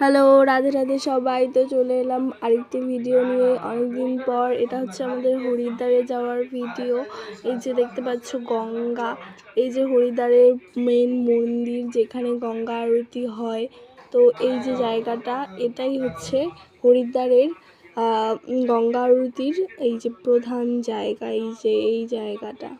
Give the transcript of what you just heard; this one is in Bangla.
হ্যালো, রাধে রাধে সবাই। তো চলে এলাম আরেকটি ভিডিও নিয়ে। অনেকদিন পর, এটা হচ্ছে আমাদের হরিদ্বারে যাওয়ার ভিডিও এই যে দেখতে পাচ্ছ গঙ্গা। এই যে হরিদ্বারের মেন মন্দির যেখানে গঙ্গা আরতি হয়। তো এই যে জায়গাটা, এটাই হচ্ছে হরিদ্বারের গঙ্গা আরতির এই যে প্রধান জায়গা, এই যে, এই জায়গাটা।